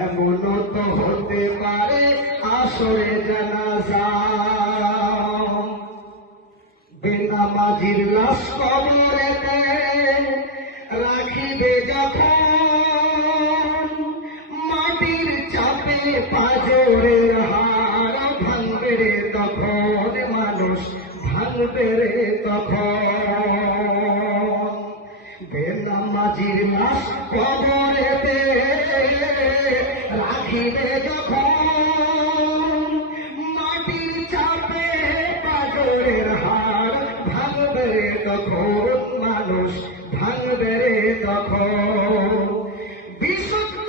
এমনও তো হতে পারে আসরে জানাজা বেনামাজির লাশ কবরেতে রাখিবে যখন মাটির চাপে পাজরের হাড় ভাঙবে রে তখন মানুষ ভাঙবে রে তখন বেনামাজির লাশ কবরেতে রাখিবে যখন মাটির চাপে পাজরের হাড় ভাঙবে রে তখন মানুষ ভাঙবে রে তখন বিশুদ্ধ